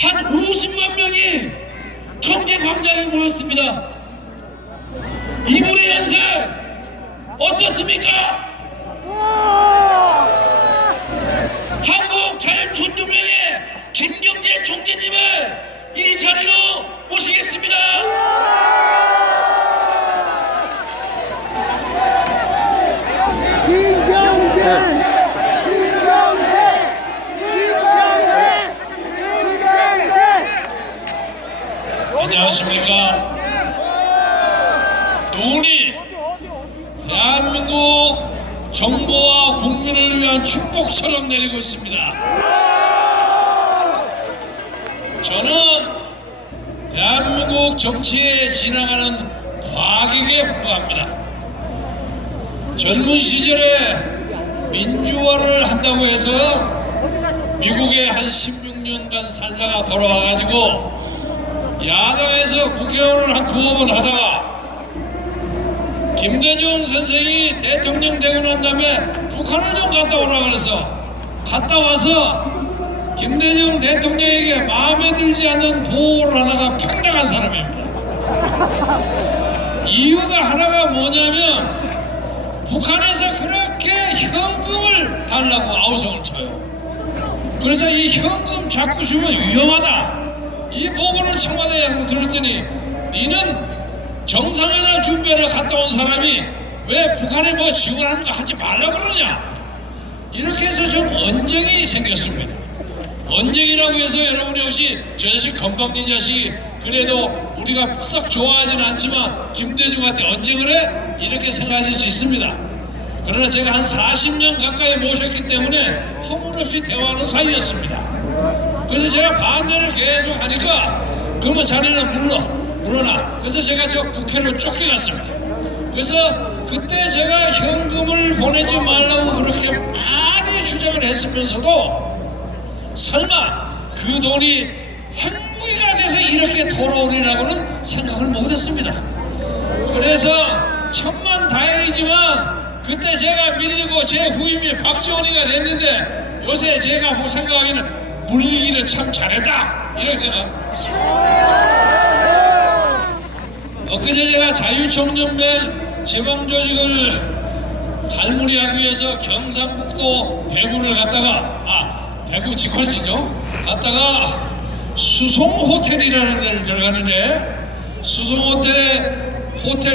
한 50만 명이 청계 광장에 모였습니다. 이분의 연설 어떻습니까? 한국자유촌동맹의 김경재 총재님을 이 자리로 모시겠습니다. 안녕하십니까. 눈이 대한민국 정부와 국민을 위한 축복처럼 내리고 있습니다. 저는 대한민국 정치에 지나가는 과객에 불과합니다. 젊은 시절에 민주화를 한다고 해서 미국에 한 16년간 살다가 돌아와가지고 야당에서 국회의원을 한 2번 하다가 김대중 선생이 대통령 되고 난 다음에 북한을 좀 갔다 오라 그래서 갔다 와서 김대중 대통령에게 마음에 들지 않는 보호를 하다가 평당한 사람입니다. 이유가 하나가 뭐냐면 북한에서 그렇게 현금을 달라고 아우성을 쳐요. 그래서 이 현금 자꾸 주면 위험하다. 이 보고를 청와대에서 들었더니 니는 정상회담 준비하러 갔다 온 사람이 왜 북한에 뭐 지원하는 거 하지 말라 그러냐. 이렇게 해서 좀 언쟁이 생겼습니다. 언쟁이라고 해서 여러분이 혹시 저 자식 건방진 자식이 그래도 우리가 썩 좋아하지는 않지만 김대중한테 언쟁을 해? 이렇게 생각하실 수 있습니다. 그러나 제가 한 40년 가까이 모셨기 때문에 허물없이 대화하는 사이였습니다. 그래서 제가 반대를 계속 하니까 그러면 자네는 물러나. 그래서 제가 저 국회로 쫓겨갔습니다. 그래서 그때 제가 현금을 보내지 말라고 그렇게 많이 주장을 했으면서도 설마 그 돈이 핵무기가 돼서 이렇게 돌아오리라고는 생각을 못했습니다. 그래서 천만다행이지만 그때 제가 밀리고 제 후임이 박지원이가 됐는데 요새 제가 뭐 생각하기는 물리기를 참 잘했다 이렇게 생각. 엊그제 제가 자유총연맹 지방조직을 갈무리하기 위해서 경상북도 대구를 갔다가 대구 직권지죠. 갔다가 수송호텔이라는 데를 들어가는데 수송호텔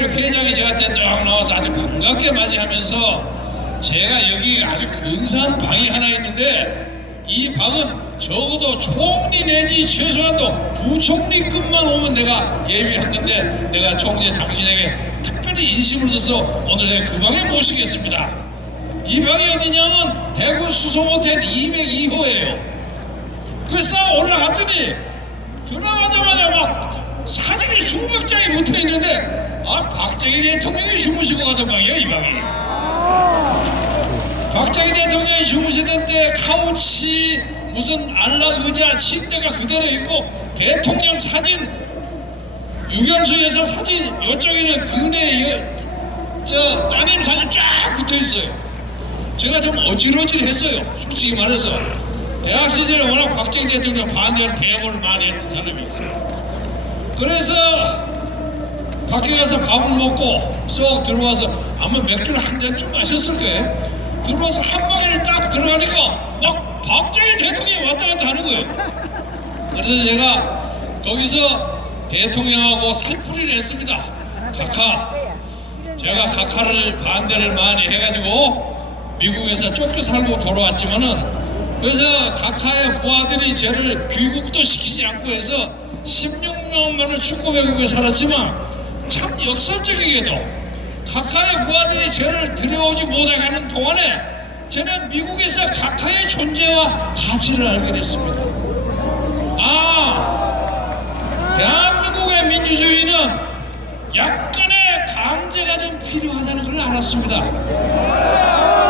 회장이 저한테 딱 나와서 아주 반갑게 맞이하면서 제가 여기 아주 근사한 방이 하나 있는데 이 방은 적어도 총리 내지 최소한도 부총리급만 오면 내가 예비한 건데 내가 총재 당신에게 특별히 인심을 써서 오늘 내가 그 방에 모시겠습니다. 이 방이 어디냐면 대구 수송호텔 202호예요. 그래서 올라갔더니 들어가자마자 막 사진이 수백 장이 붙어 있는데 박정희 대통령이 주무시고 가던 방이에요. 이 방이. 박정희 대통령이 주무시던 때 카우치 무슨 안락 의자 침대가 그대로 있고 대통령 사진 유경수 여사 사진 이쪽에는 그네 저 따님 사진 쫙 붙어 있어요. 제가 좀 어질어질했어요. 솔직히 말해서 대학 시절에 워낙 박정희 대통령 반대하는 대응을 많이 했던 사람이었어요. 그래서 밖에 가서 밥을 먹고 쏙 들어와서 아마 맥주를 한 잔쯤 마셨을 거예요. 들어와서 한방에를 딱 들어가니까 막 박정희 대통령이 왔다 갔다 하는 거예요. 그래서 제가 거기서 대통령하고 살풀이를 했습니다. 제가 각하를 반대를 많이 해가지고 미국에서 쫓겨 살고 돌아왔지만은 그래서 각하의 부하들이 저를 귀국도 시키지 않고 해서 16년 만에 축구 외국에 살았지만 참 역설적이게도 각하의 부하들이 저를 들여오지 못하게 하는 동안에 저는 미국에서 각하의 존재와 가치를 알게 됐습니다. 대한민국의 민주주의는 약간의 강제가 좀 필요하다는 걸 알았습니다.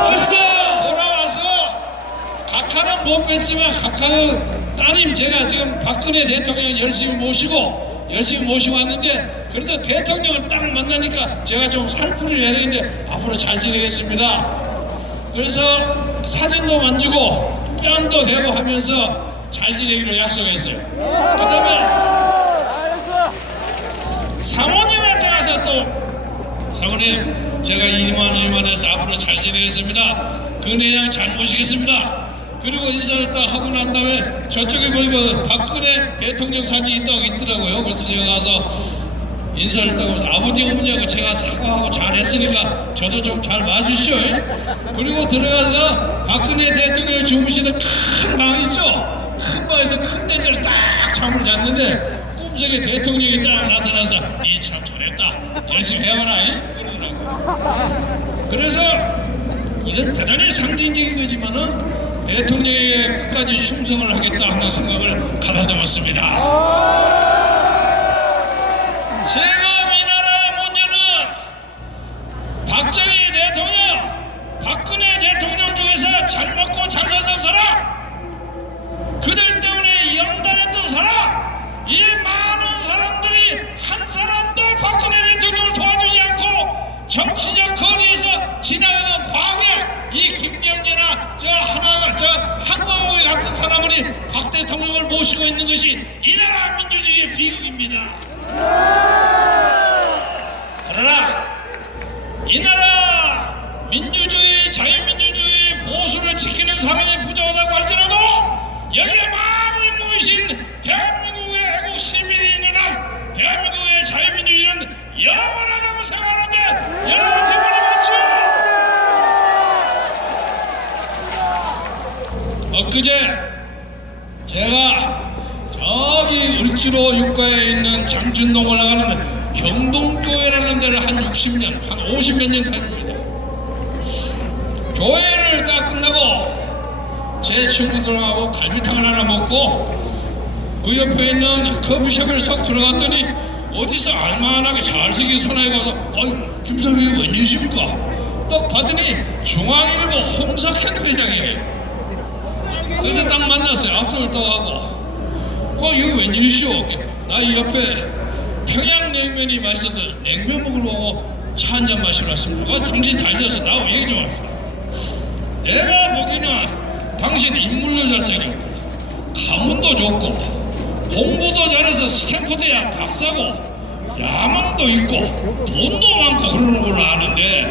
그래서 돌아와서 각하는 못 뵀지만 각하의 따님 제가 지금 박근혜 대통령 열심히 모시고 왔는데 그래도 대통령을 딱 만나니까 제가 좀 살풀이를 해야 되는데 앞으로 잘 지내겠습니다. 그래서 사진도 만지고 뺨도 대고 하면서 잘 지내기로 약속했어요. 그 다음에 사모님한테 가서 또 사모님 제가 이만해서 앞으로 잘 지내겠습니다. 근혜양 잘 모시겠습니다. 그리고 인사를 딱 하고 난 다음에 저쪽에 보니까 박근혜 대통령 사진이 딱 있더라고요. 그래서 제가 가서 인사를 딱 하면서 아버지 어머니하고 제가 사과하고 잘했으니까 저도 좀 잘 봐주시죠. 그리고 들어가서 박근혜 대통령이 주무시는 큰 방 있죠. 큰 방에서 큰 대자로 딱 잠을 잤는데 꿈속에 대통령이 딱 나타나서 이 참 잘했다 열심히 해봐라 그러더라고요. 그래서 이건 대단히 상징적인 거지만은 대통령에게 끝까지 충성을 하겠다 하는 생각을 가다듬었습니다. 지금 이 나라의 문제는 박정희 대통령, 박근혜 대통령 중에서 잘 먹고 잘 살던 사람, 그들 때문에 연단했던 사람, 이 많은 사람들이 한 사람도 박근혜 대통령을 도와주지 않고 정치적 거리에서 지나가는 과거에 이 김경재나 한국의 같은 사람들이 박 대통령을 모시고 있는 것이 이 나라 민주주의의 비극입니다. 그러나 이 나라 민주주의, 자유민주주의, 보수를 지키는 사람이 부족하다고 할지라도 여기에 많이 모이신 대한민국의 애국 시민이 있는 한 대한민국의 자유민주주의는 영원하다고 생각하는데 여러분 제 말이 맞죠? 엊그제 제가 저기 을지로 육가에 있는 장춘동 올라가는 경동교회라는 데를 한 60년, 한 50몇 년 다닙니다. 교회를 딱 끝나고 제 친구들하고 갈비탕을 하나 먹고 그 옆에 있는 커피숍에 석 들어갔더니 어디서 알만하게 잘생긴 사나이가 와서 김선생님 웬일이십니까? 딱 봤더니 중앙일보 홍석현 회장이에요. 그래서 딱 만났어요. 악수를 또 하고 이거 웬일이시오? 나 이 옆에 평양냉면이 맛있어서 냉면 먹으러 오고 차 한잔 마시러 왔습니다. 정신 달려서 나하고 얘기 좀 합시다. 내가 보기는 당신 인물도 잘생겼고 가문도 좋고 공부도 잘해서 스탠포드야 박사고 야망도 있고 돈도 많고 그러는 걸로 아는데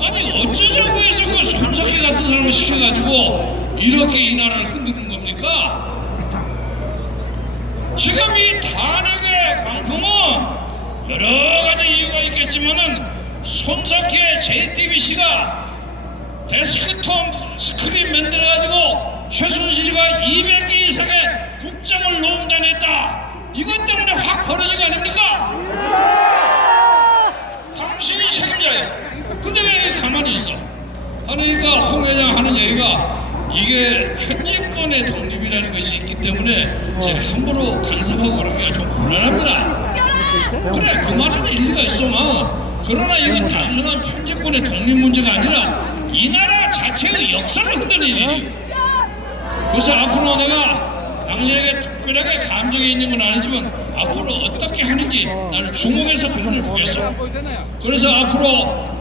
아니 어쩌자고 해서 그 손석희 같은 사람을 시켜가지고 이렇게 이 나라를 흔드는 겁니까? 지금 이 탄핵의 광풍은 여러 가지 이유가 있겠지만은 손석희의 JTBC가 데스크톱 스크린 만들어가지고 최순실이가 200개 이상의 국장을 농단했다. 이것 때문에 확 벌어진 거 아닙니까? 당신이 책임자예요. 근데 왜 가만히 있어? 그러니까 홍 회장 하는 얘기가 이게 편집권의 독립이라는 것이 있기 때문에 제가 함부로 간섭하고 그러기가 좀 곤란합니다. 그래 그 말에는 일리가 있어만 그러나 이건 단순한 편집권의 독립 문제가 아니라 이 나라 자체의 역사를 흔드는 일이에요. 그래서 앞으로 내가 당신에게 특별하게 감정이 있는 건 아니지만 앞으로 어떻게 하는지 나는 주목해서 부분을 보겠어. 그래서 앞으로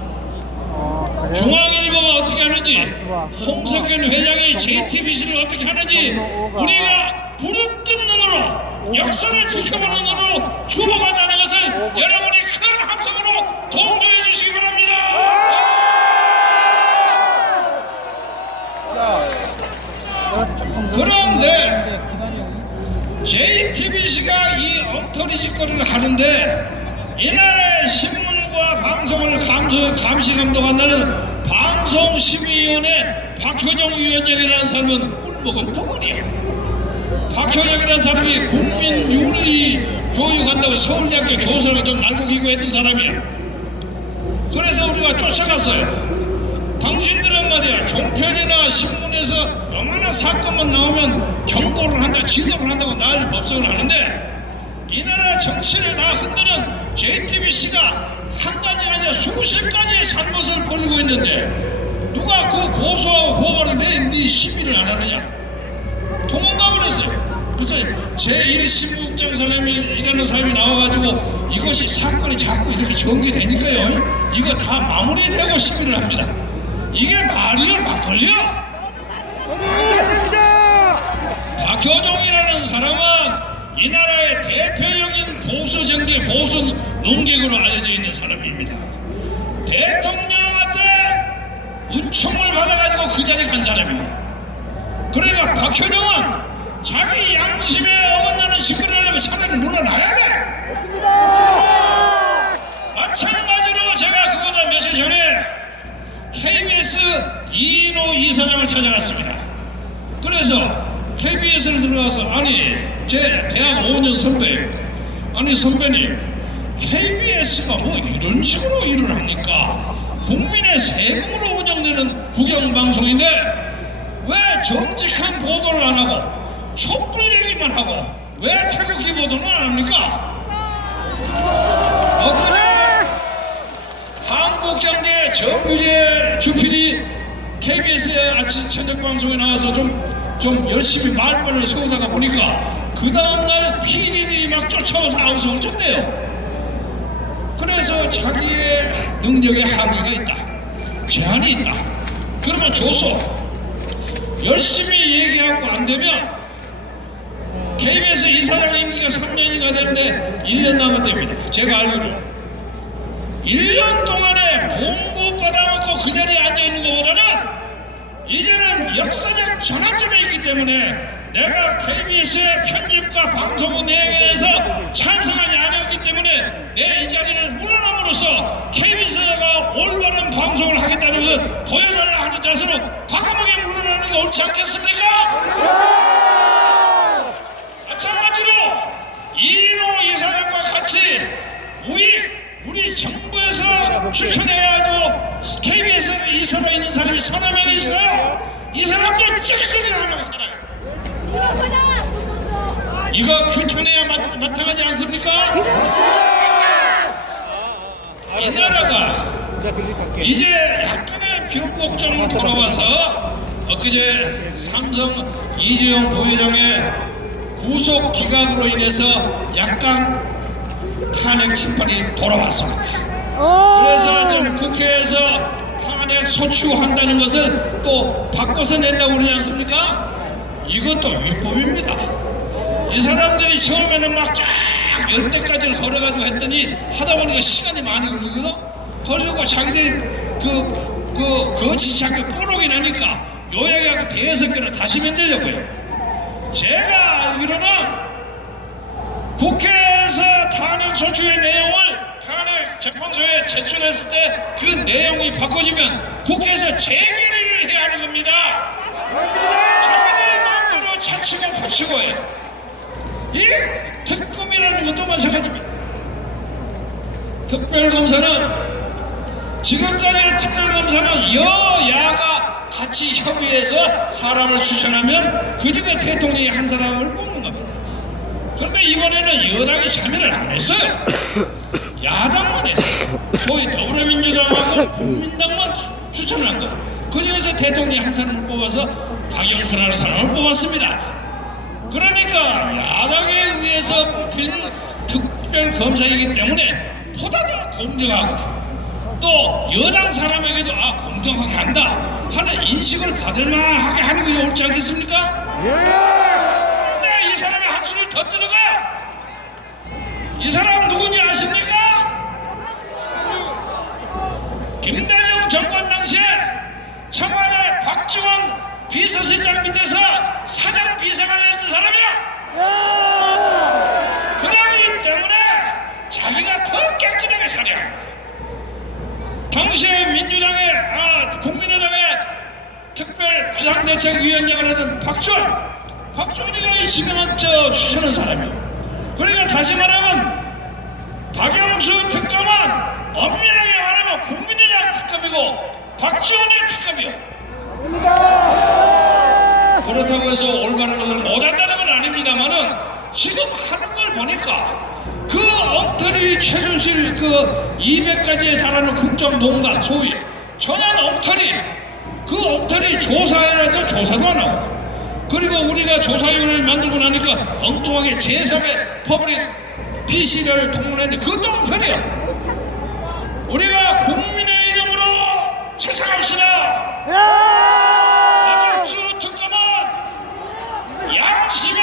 중앙일보가 어떻게 하는지 홍석현 회장이 JTBC를 어떻게 하는지 우리가 부릅뜬 눈으로 역사를 지켜보는 눈으로 주목한다는 것을 여러분이 큰 함성으로 동조해 주시기 바랍니다. 그런데 JTBC가 이 엉터리 짓거리를 하는데 이 나라의 신문과 방송을 감시 감독한다는 방송심의위원회 박효정 위원장이라는 사람은 꿀먹은 덩어리예요. 박효정이라는 사람이 국민윤리 교육한다고 서울대학교 교수라고 좀 날고기고 했던 사람이야. 그래서 우리가 쫓아갔어요. 당신들은 말이야 종편이나 신문에서 요만한 사건만 나오면 경고를 한다, 지도를 한다고 난리 법석을 하는데 이 나라 정치를 다 흔드는 JTBC가 한 가지가 아니라 수십 가지의 잘못을 벌이고 있는데 누가 그 고소하고 고발을 내 시비를 안 하느냐? 도망가 버렸어요. 그래서 제1신부국장 사람이라는 사람이 나와가지고 이것이 사건이 자꾸 이렇게 전개되니까요. 이거 다 마무리되고 시비를 합니다. 이게 말이야 막걸리야? 박효종이라는 사람은 이 나라의 대표적인 보수 정계 보수 농객으로 알려져 있는 사람입니다. 대통령한테 은총을 받아가지고 그 자리에 간 사람이에요. 그러니까 박효종은 자기 양심에 어긋나는 짓거리를 하려면 차라리 물러나야 돼. 마찬가지로 제가 그보다 며칠 전에 KBS 이인호 이사장을 찾아갔습니다. 그래서 KBS를 들어가서 아니 제 대학 5년 선배예요. 아니 선배님 KBS가 뭐 이런 식으로 일을 합니까? 국민의 세금으로 운영되는 국영방송인데 왜 정직한 보도를 안 하고 촛불 얘기만 하고 왜 태극기 보도는 안 합니까? 엊그제 한국경제 정규재 주필이 KBS의 아침 저녁 방송에 나와서 좀 열심히 말발을 세우다가 보니까 그 다음날 PD들이 막 쫓아와서 아우성을 쳤대요. 그래서 자기의 능력에 한계가 있다, 제한이 있다. 그러면 줘서 열심히 얘기하고 안 되면 KBS 이사장 임기가 3년이가 되는데 1년 남았답니다. 제가 알기로 1년 동안에 봉급 받아먹고 그 자리에 앉아있는 것보다는 이제는 역사적 전환점에 있기 때문에 내가 KBS의 편집과 방송국 내용에 대해서 찬성하지 않았기 때문에 내 이 자리를 물러남으로써 KBS가 올바른 방송을 하겠다는 것을 보여달라 하는 자세로 과감하게 물러나는 게 옳지 않겠습니까? 마찬가지로 이인호 이사장과 같이 우리 정부에서 추천해가지고 KBS에 이사로 있는 사람이 서너 명이 있어요. 이 사람도 찍소리 안 하고 살아요. 이거 규탄해야 마땅하지 않습니까? 이 나라가 이제 약간의 변곡점으로 돌아와서 엊그제 삼성 이재용 부회장의 구속 기각으로 인해서 약간 탄핵 심판이 돌아왔습니다. 그래서 지금 국회에서 탄핵 소추한다는 것을 또 바꿔서 낸다고 그러지 않습니까? 이것도 위법입니다. 이 사람들이 처음에는 막 쫙 열대까지를 걸어가지고 했더니 하다 보니까 시간이 많이 걸리거든. 걸리고 자기들이 거치장에 뽀록이 나니까 요약하고 대여섯 개를 다시 만들려고요. 제가 알기로는 국회에서 탄핵 소추의 내용을 탄핵 재판소에 제출했을 때 그 내용이 바꿔지면 국회에서 재결의를 해야 하는 겁니다. 자기들 마음대로 차치고 붙이고 해요. 이 특검이라는 것도 마찬가지입니다. 특별검사는 지금까지의 특별검사는 여야가 같이 협의해서 사람을 추천하면 그중에 대통령이 한 사람을 뽑는 겁니다. 그런데 이번에는 여당이 참여를 안 했어요. 야당만 했어요. 소위 더불어민주당하고 국민당만 추천을 한 거예요. 그중에서 대통령이 한 사람을 뽑아서 박영수라는 사람을 뽑았습니다. 그러니까 야당에 의해서 뽑힌 특별검사이기 때문에 보다 더 공정하고 또 여당 사람에게도 공정하게 한다 하는 인식을 받을 만하게 하는 것이 옳지 않겠습니까? 그런데 이 사람이 한 수를 더 들어가요. 이 사람 누군지 아십니까? 김대중 정권 당시에 청와대 박지원 비서실장 밑에서 사장 비서관을 했던 사람이야. 그러기 때문에 자기가 더 깨끗하게 살아야 합니다. 당시에 민주당의 국민의당의 특별 비상대책위원장을 하던 박지원이가 이 지명한 추천한 사람이에요. 그러니까 다시 말하면 박영수 특검은 엄밀하게 말하면 국민의당 특검이고 박지원의 특검이요. 그렇다고 해서 올바른 것을 못한다는 건 아닙니다만은 지금 하는 걸 보니까 그 엉터리 최순실 200가지에 달하는 국정농단 소위 전혀 엉터리 그 엉터리 조사해라도 조사도 안 하고 그리고 우리가 조사위원회를 만들고 나니까 엉뚱하게 제3의 퍼블릭 PC를 통보했는데 그것도 엉터리야. 우리가 국민의 이름으로 채택합시다. 박영수 특검은 양심의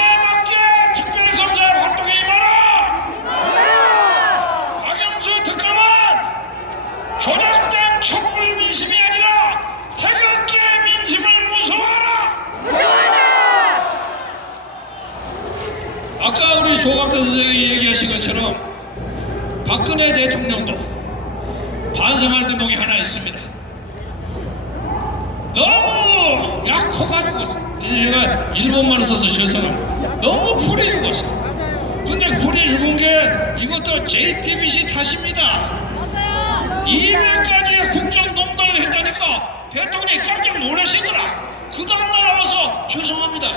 아까 우리 조갑대 선생님이 얘기하신 것처럼 박근혜 대통령도 반성할 대목이 하나 있습니다. 너무 약해가지고, 제가 일본말을 써서 죄송합니다. 너무 불이 죽었어. 근데 불이 죽은 게 이것도 JTBC 탓입니다. 200가지의 국정농단을 했다니까 대통령이 깜짝 놀라신 거라. 그 다음날 나와서 죄송합니다.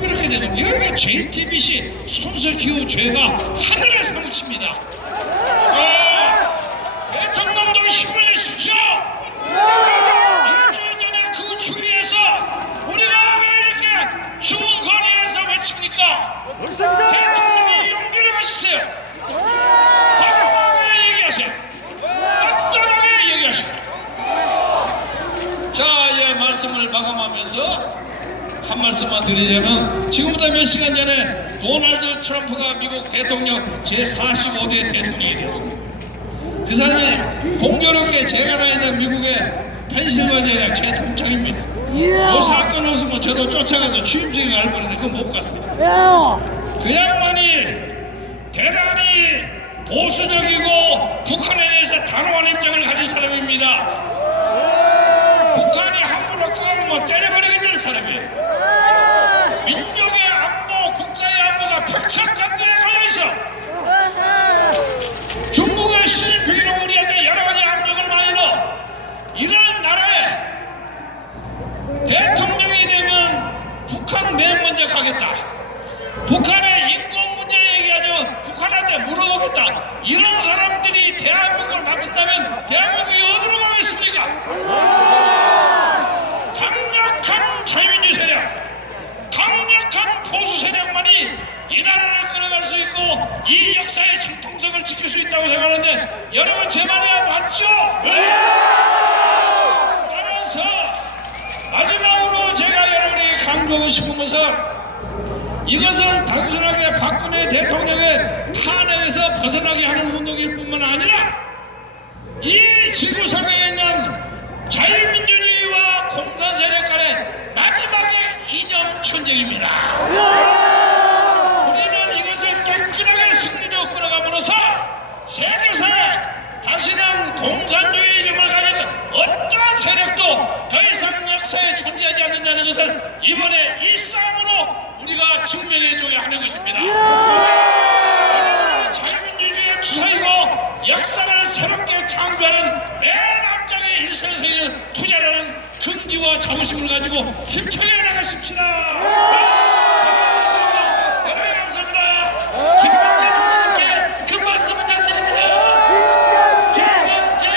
이렇게 되는 거예요. 이게 JTBC 손석희의 죄가 하늘에 사무칩니다. 대통령도 힘을 내십시오. 일주일 전에 그 주위에서 우리가 왜 이렇게 추운 거리에서 외칩니까? 대통령이 용기를 가지세요. 과감하게 얘기하세요. 떳떳하게 얘기하십시오. 자, 이제 말씀을 마감하면서 한 말씀만 드리자면, 지금부터 몇 시간 전에 도널드 트럼프가 미국 대통령 제45대 대통령이 됐습니다. 그 사람이 공교롭게 제가 다니던 미국의 펜실바니아 대학 제 동창입니다. 이 사건 없으면 저도 쫓아가서 취임식에 갈 뻔했는데 그거 못 갔어요. 그 양반이 대단히 보수적이고 북한에 대해서 단호한 입장을 가진 사람입니다. 북한이 함부로 까면 때려버리겠다는 사람이에요. 민족의 안보, 국가의 안보가 벽착감도에 걸려있어. 중국의 시진핑이 우리한테 여러가지 압력을 많이 넣어. 이런 나라에 대통령이 되면 북한 맨 먼저 가겠다. 북한의 인권 문제 얘기하자면 북한한테 물어보겠다. 이런 사람들이 대한민국을 맡은다면 대한민국이 어디로 가겠습니까? 강력한 자유민주 세력, 강력한 보수 세력만이 이 나라를 끌어갈 수 있고 이 역사의 정통성을 지킬 수 있다고 생각하는데, 여러분 제 말이 맞죠? 따라서 마지막으로 제가 여러분이 강조하고 싶은 것은, 이것은 단순하게 박근혜 대통령의 탄핵에서 벗어나게 하는 운동일 뿐만 아니라 이 지구상에 있는 자유민주주의와 공산세력 간의 마지막의 이념 전쟁입니다. 우리는 이것을 깨끗하게 승리로 끌어감으로써 세계사에 다시는 공산주의 이념을 가진 어떠한 세력도 더 이상 역사에 존재하지 않는다는 것을 이번에 이 싸움으로 우리가 증명해줘야 하는 것입니다. 자유민주주의의 투사이고 역사를 새롭게 창조하는 맨 앞장에 일선생의 투자라는 긍지와 자부심을 가지고 힘차게 나가십시다.